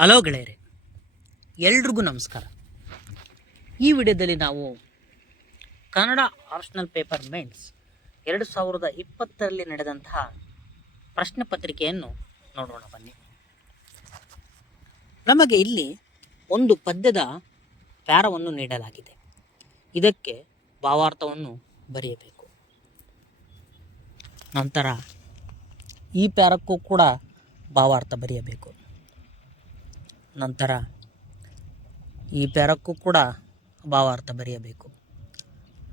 Hello ಗೆಳೆಯರೆ, ಎಲ್ರಿಗೂ ನಮಸ್ಕಾರ. ಈ ವಿಡಿಯೋದಲ್ಲಿ ನಾವು ಕನ್ನಡ ಆಪ್ಷನಲ್ ಪೇಪರ್ ಮೇನ್ಸ್ 2020ರಲ್ಲಿ ನಡೆದಂತಹ ಪ್ರಶ್ನೆ ಪತ್ರಿಕೆಯನ್ನು ನೋಡೋಣ ಬನ್ನಿ. ನಮಗೆ ಇಲ್ಲಿ ಒಂದು ಪದ್ಯದ ಪ್ಯಾರವನ್ನು ನೀಡಲಾಗಿದೆ. ಇದಕ್ಕೆ ಭಾವಾರ್ಥವನ್ನು ಬರೆಯಬೇಕು. ನಂತರ ಈ ಪ್ಯಾರಕ್ಕೂ ಕೂಡ ಭಾವಾರ್ಥ ಬರೆಯಬೇಕು. ನಂತರ ಈ ಪ್ಯಾರಕ್ಕೂ ಕೂಡ ಭಾವಾರ್ಥ ಬರೆಯಬೇಕು.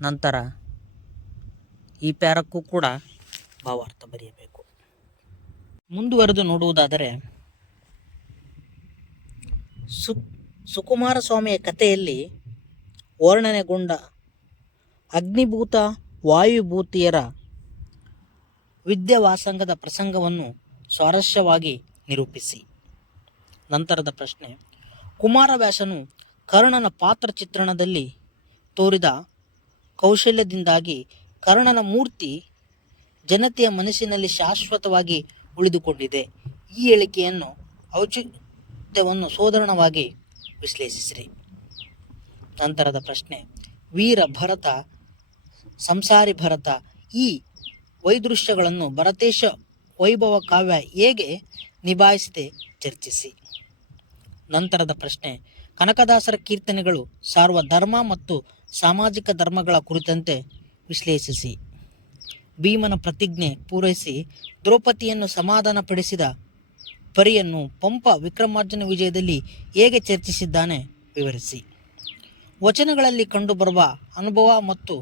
ನಂತರ ಈ ಪ್ಯಾರಕ್ಕೂ ಕೂಡ ಭಾವಾರ್ಥ ಬರೆಯಬೇಕು. ಮುಂದುವರೆದು ನೋಡುವುದಾದರೆ, ಸುಕುಮಾರ ಸ್ವಾಮಿಯ ಕಥೆಯಲ್ಲಿ ವರ್ಣನೆಗೊಂಡ ಅಗ್ನಿಭೂತ ವಾಯುಭೂತಿಯರ ವಿದ್ಯಾವಾಸಂಗದ ಪ್ರಸಂಗವನ್ನು ಸ್ವಾರಸ್ಯವಾಗಿ ನಿರೂಪಿಸಿ. ನಂತರದ ಪ್ರಶ್ನೆ, ಕುಮಾರವ್ಯಾಸನು ಕರ್ಣನ ಪಾತ್ರ ಚಿತ್ರಣದಲ್ಲಿ ತೋರಿದ ಕೌಶಲ್ಯದಿಂದಾಗಿ ಕರ್ಣನ ಮೂರ್ತಿ ಜನತೆಯ ಮನಸ್ಸಿನಲ್ಲಿ ಶಾಶ್ವತವಾಗಿ ಉಳಿದುಕೊಂಡಿದೆ. ಈ ಹೇಳಿಕೆಯನ್ನು ಔಚಿತ್ಯವನ್ನು ಸೋದರಣವಾಗಿ ವಿಶ್ಲೇಷಿಸಿರಿ. ನಂತರದ ಪ್ರಶ್ನೆ, ವೀರ ಭರತ, ಸಂಸಾರಿ ಭರತ ಈ ವೈದೃಶ್ಯಗಳನ್ನು ಭರತೇಶ ವೈಭವ ಕಾವ್ಯ ಹೇಗೆ ನಿಭಾಯಿಸಿದೆ ಚರ್ಚಿಸಿ. ನಂತರದ ಪ್ರಶ್ನೆ, ಕನಕದಾಸರ ಕೀರ್ತನೆಗಳು ಸಾರುವ ಧರ್ಮ ಮತ್ತು ಸಾಮಾಜಿಕ ಧರ್ಮಗಳ ಕುರಿತಂತೆ ವಿಶ್ಲೇಷಿಸಿ. ಭೀಮನ ಪ್ರತಿಜ್ಞೆ ಪೂರೈಸಿ ದ್ರೌಪದಿಯನ್ನು ಸಮಾಧಾನಪಡಿಸಿದ ಪರಿಯನ್ನು ಪಂಪ ವಿಕ್ರಮಾರ್ಜುನ ವಿಜಯದಲ್ಲಿ ಹೇಗೆ ಚರ್ಚಿಸಿದ್ದಾನೆ ವಿವರಿಸಿ. ವಚನಗಳಲ್ಲಿ ಕಂಡುಬರುವ ಅನುಭವ ಮತ್ತು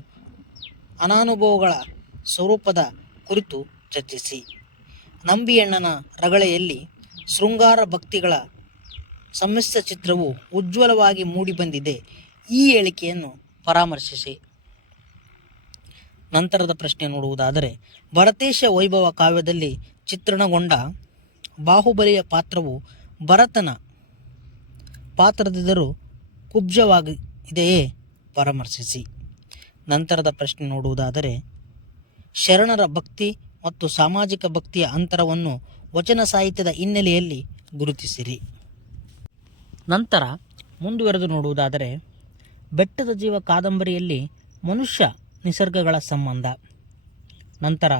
ಅನಾನುಭವಗಳ ಸ್ವರೂಪದ ಕುರಿತು ಚರ್ಚಿಸಿ. ನಂಬಿಯಣ್ಣನ ರಗಳೆಯಲ್ಲಿ ಶೃಂಗಾರ ಭಕ್ತಿಗಳ ಸಮ್ಮಿಶ್ರ ಚಿತ್ರವು ಉಜ್ವಲವಾಗಿ ಮೂಡಿಬಂದಿದೆ. ಈ ಹೇಳಿಕೆಯನ್ನು ಪರಾಮರ್ಶಿಸಿ. ನಂತರದ ಪ್ರಶ್ನೆ ನೋಡುವುದಾದರೆ, ಭರತೇಶ ವೈಭವ ಕಾವ್ಯದಲ್ಲಿ ಚಿತ್ರಣಗೊಂಡ ಬಾಹುಬಲಿಯ ಪಾತ್ರವು ಭರತನ ಪಾತ್ರದಿದ್ದರೂ ಕುಬ್ಜವಾಗಿದೆಯೇ ಪರಾಮರ್ಶಿಸಿ. ನಂತರದ ಪ್ರಶ್ನೆ ನೋಡುವುದಾದರೆ, ಶರಣರ ಭಕ್ತಿ ಮತ್ತು ಸಾಮಾಜಿಕ ಭಕ್ತಿಯ ಅಂತರವನ್ನು ವಚನ ಸಾಹಿತ್ಯದ ಹಿನ್ನೆಲೆಯಲ್ಲಿ ಗುರುತಿಸಿರಿ. ನಂತರ ಮುಂದುವರೆದು ನೋಡುವುದಾದರೆ, ಬೆಟ್ಟದ ಜೀವ ಕಾದಂಬರಿಯಲ್ಲಿ ಮನುಷ್ಯ ನಿಸರ್ಗಗಳ ಸಂಬಂಧ. ನಂತರ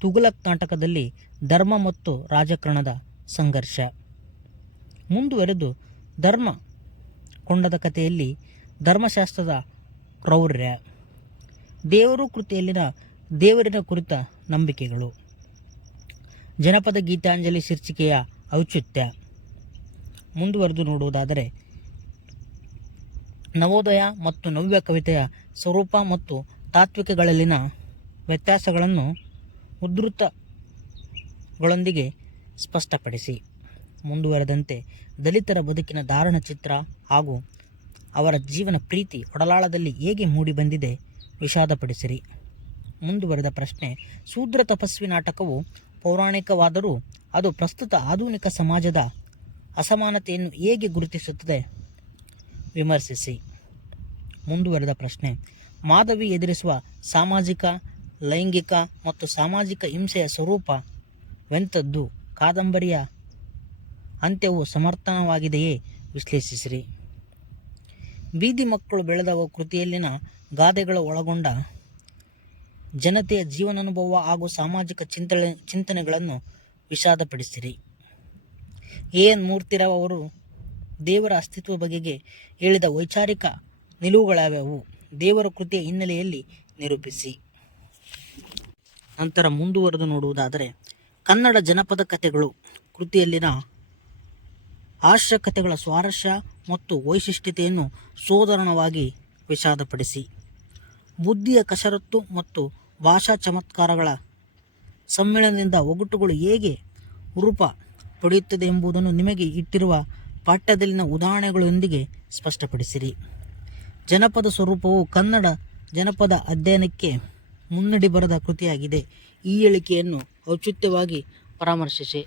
ತುಘಲಕ್ ನಾಟಕದಲ್ಲಿ ಧರ್ಮ ಮತ್ತು ರಾಜಕಾರಣದ ಸಂಘರ್ಷ. ಮುಂದುವರೆದು ಧರ್ಮ ಕೊಂಡದ ಕಥೆಯಲ್ಲಿ ಧರ್ಮಶಾಸ್ತ್ರದ ಕ್ರೌರ್ಯ. ದೇವರು ಕೃತಿಯಲ್ಲಿನ ದೇವರಿನ ಕುರಿತ ನಂಬಿಕೆಗಳು. ಜನಪದ ಗೀತಾಂಜಲಿ ಶೀರ್ಷಿಕೆಯ ಔಚಿತ್ಯ. ಮುಂದುವರೆದು ನೋಡುವುದಾದರೆ, ನವೋದಯ ಮತ್ತು ನವ್ಯ ಕವಿತೆಯ ಸ್ವರೂಪ ಮತ್ತು ತಾತ್ವಿಕಗಳಲ್ಲಿನ ವ್ಯತ್ಯಾಸಗಳನ್ನು ಉದ್ಧೃತಗಳೊಂದಿಗೆ ಸ್ಪಷ್ಟಪಡಿಸಿ. ಮುಂದುವರೆದಂತೆ ದಲಿತರ ಬದುಕಿನ ದಾರುಣ ಚಿತ್ರ ಹಾಗೂ ಅವರ ಜೀವನ ಪ್ರೀತಿ ಒಡಲಾಳದಲ್ಲಿ ಹೇಗೆ ಮೂಡಿಬಂದಿದೆ ವಿಷಾದಪಡಿಸಿರಿ. ಮುಂದುವರೆದ ಪ್ರಶ್ನೆ, ಶೂದ್ರ ತಪಸ್ವಿ ನಾಟಕವು ಪೌರಾಣಿಕವಾದರೂ ಅದು ಪ್ರಸ್ತುತ ಆಧುನಿಕ ಸಮಾಜದ ಅಸಮಾನತೆಯನ್ನು ಹೇಗೆ ಗುರುತಿಸುತ್ತದೆ ವಿಮರ್ಶಿಸಿ. ಮುಂದುವರೆದ ಪ್ರಶ್ನೆ, ಮಾಧವಿ ಎದುರಿಸುವ ಸಾಮಾಜಿಕ, ಲೈಂಗಿಕ ಮತ್ತು ಸಾಮಾಜಿಕ ಹಿಂಸೆಯ ಸ್ವರೂಪವೆಂಥದ್ದು? ಕಾದಂಬರಿಯ ಅಂತ್ಯವು ಸಮರ್ಥನವಾಗಿದೆಯೇ ವಿಶ್ಲೇಷಿಸಿರಿ. ಬೀದಿ ಮಕ್ಕಳು ಬೆಳೆದವ ಕೃತಿಯಲ್ಲಿನ ಗಾದೆಗಳು ಒಳಗೊಂಡ ಜನತೆಯ ಜೀವನಾನುಭವ ಹಾಗೂ ಸಾಮಾಜಿಕ ಚಿಂತನೆಗಳನ್ನು ವಿಷಾದಪಡಿಸಿರಿ. ಎನ್ ಮೂರ್ತಿರಾವ್ ಅವರು ದೇವರ ಅಸ್ತಿತ್ವ ಬಗೆಗೆ ಹೇಳಿದ ವೈಚಾರಿಕ ನಿಲುವುಗಳ್ಯಾವ್ಯಾವು? ದೇವರ ಕೃತಿಯ ಹಿನ್ನೆಲೆಯಲ್ಲಿ ನಿರೂಪಿಸಿ. ನಂತರ ಮುಂದುವರೆದು ನೋಡುವುದಾದರೆ, ಕನ್ನಡ ಜನಪದ ಕಥೆಗಳು ಕೃತಿಯಲ್ಲಿನ ಹಾಸ್ಯ ಕಥೆಗಳ ಸ್ವಾರಸ್ಯ ಮತ್ತು ವೈಶಿಷ್ಟ್ಯತೆಯನ್ನು ಸೋದರಣವಾಗಿ ವಿಷಾದಪಡಿಸಿ. ಬುದ್ಧಿಯ ಕಸರತ್ತು ಮತ್ತು ಭಾಷಾ ಚಮತ್ಕಾರಗಳ ಸಮ್ಮಿಳನದಿಂದ ಒಗಟುಗಳು ಹೇಗೆ ರೂಪ ಪಡೆಯುತ್ತದೆ ಎಂಬುದನ್ನು ನಿಮಗೆ ಇಟ್ಟಿರುವ ಪಾಠ್ಯದಲ್ಲಿನ ಉದಾಹರಣೆಗಳೊಂದಿಗೆ ಸ್ಪಷ್ಟಪಡಿಸಿರಿ. ಜನಪದ ಸ್ವರೂಪವು ಕನ್ನಡ ಜನಪದ ಅಧ್ಯಯನಕ್ಕೆ ಮುನ್ನುಡಿ ಬರೆದ ಕೃತಿಯಾಗಿದೆ. ಈ ಹೇಳಿಕೆಯನ್ನು ಔಚಿತ್ಯವಾಗಿ ಪರಾಮರ್ಶಿಸಿ.